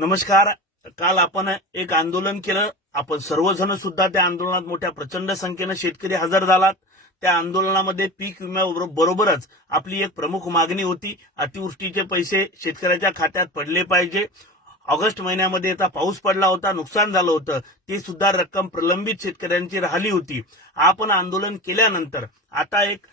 नमस्कार. काल आपण एक आंदोलन केलं. आपण सर्वजण सुद्धा त्या आंदोलनात मोठ्या प्रचंड संख्येनं शेतकरी हजर झालात. त्या आंदोलनामध्ये पीक विम्याबरोबरच आपली एक प्रमुख मागणी होती. अतिवृष्टीचे पैसे शेतकऱ्याच्या खात्यात पडले पाहिजे. ऑगस्ट महिन्यामध्ये आता पाऊस पडला होता नुकसान झालं होतं. ती सुद्धा रक्कम प्रलंबित शेतकऱ्यांची राहिली होती. आपण आंदोलन केल्यानंतर आता एक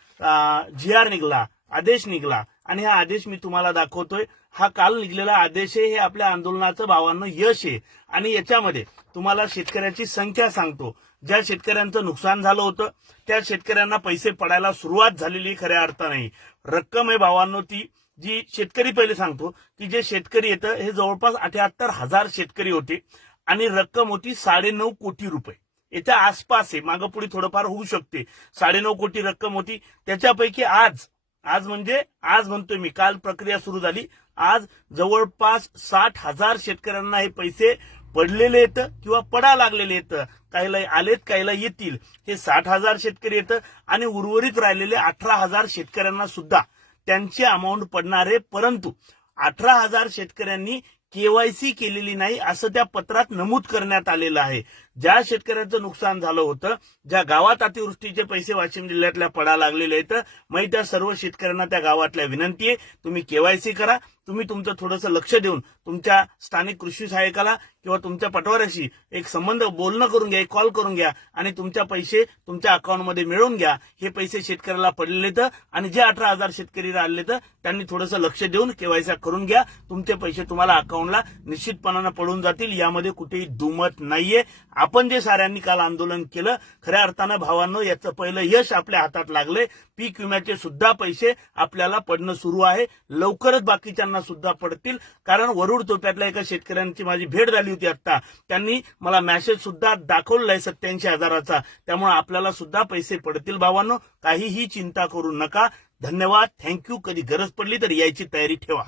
जी आर निघाला आदेश निघाला. आणि हा आदेश मी तुम्हाला दाखवतोय. हा काल निघलेला आदेश आहे हे आपल्या आंदोलनाचं भावांना यश आहे. आणि याच्यामध्ये तुम्हाला शेतकऱ्याची संख्या सांगतो. ज्या शेतकऱ्यांचं नुकसान झालं होतं त्या शेतकऱ्यांना पैसे पडायला सुरुवात झालेली खऱ्या अर्थाने. रक्कम आहे भावांनो ती जी शेतकरी पहिले सांगतो की जे शेतकरी येतं हे जवळपास अठ्याहत्तर हजार शेतकरी होते. आणि रक्कम होती साडेनऊ कोटी रुपये. याच्या आसपास आहे मागपुढे थोडंफार होऊ शकते. साडेनऊ कोटी रक्कम होती. त्याच्यापैकी आज आज म्हणजे आज म्हणतोय मी काल प्रक्रिया सुरू झाली. आज जवळपास साठ हजार शेतकऱ्यांना हे पैसे पडलेले आहेत किंवा पडा लागलेले आहेत. काहीला आलेत काहीला येतील. हे साठ हजार शेतकरी येतं आणि उर्वरित राहिलेले अठरा हजार शेतकऱ्यांना सुद्धा त्यांचे अमाऊंट पडणार आहे. परंतु अठरा हजार शेतकऱ्यांनी केवायसी केलेली नाही असं त्या पत्रात नमूद करण्यात आलेलं आहे. ज्या शेतकऱ्यांचं नुकसान झालं होतं ज्या गावात अतिवृष्टीचे पैसे वाशिम जिल्ह्यातल्या पडा लागलेले आहेत मग त्या सर्व शेतकऱ्यांना त्या गावातल्या विनंती आहे तुम्ही केवायसी करा तुम्ही तुमचं थोडंसं लक्ष देऊन तुमच्या स्थानिक कृषी सहाय्यकाला किंवा तुमच्या पटवाऱ्याशी एक संबंध बोलणं करून घ्या एक कॉल करून घ्या आणि तुमच्या पैसे तुमच्या अकाउंटमध्ये मिळवून घ्या. हे पैसे शेतकऱ्याला पडलेले तर आणि जे अठरा हजार शेतकरी राहिले तर त्यांनी थोडंसं लक्ष देऊन केवायसी करून घ्या. तुमचे पैसे तुम्हाला अकाउंट अकाउंटला निश्चितपणानं पडून जातील. यामध्ये कुठेही दुमत नाहीये. आपण जे साऱ्यांनी काल आंदोलन केलं खऱ्या अर्थानं भावांनो याचं पहिलं यश आपल्या हातात लागले पीक विम्याचे सुद्धा पैसे आपल्याला पडणं सुरू आहे. लवकरच बाकीच्यांना सुद्धा पडतील. कारण वरुड तोप्यातल्या एका शेतकऱ्यांची माझी भेट झाली होती आता त्यांनी मला मेसेज सुद्धा दाखवलेला आहे सत्याऐंशी हजाराचा. त्यामुळे आपल्याला सुद्धा पैसे पडतील भावांनो. काहीही चिंता करू नका. धन्यवाद. थँक्यू कधी गरज पडली तर यायची तयारी ठेवा.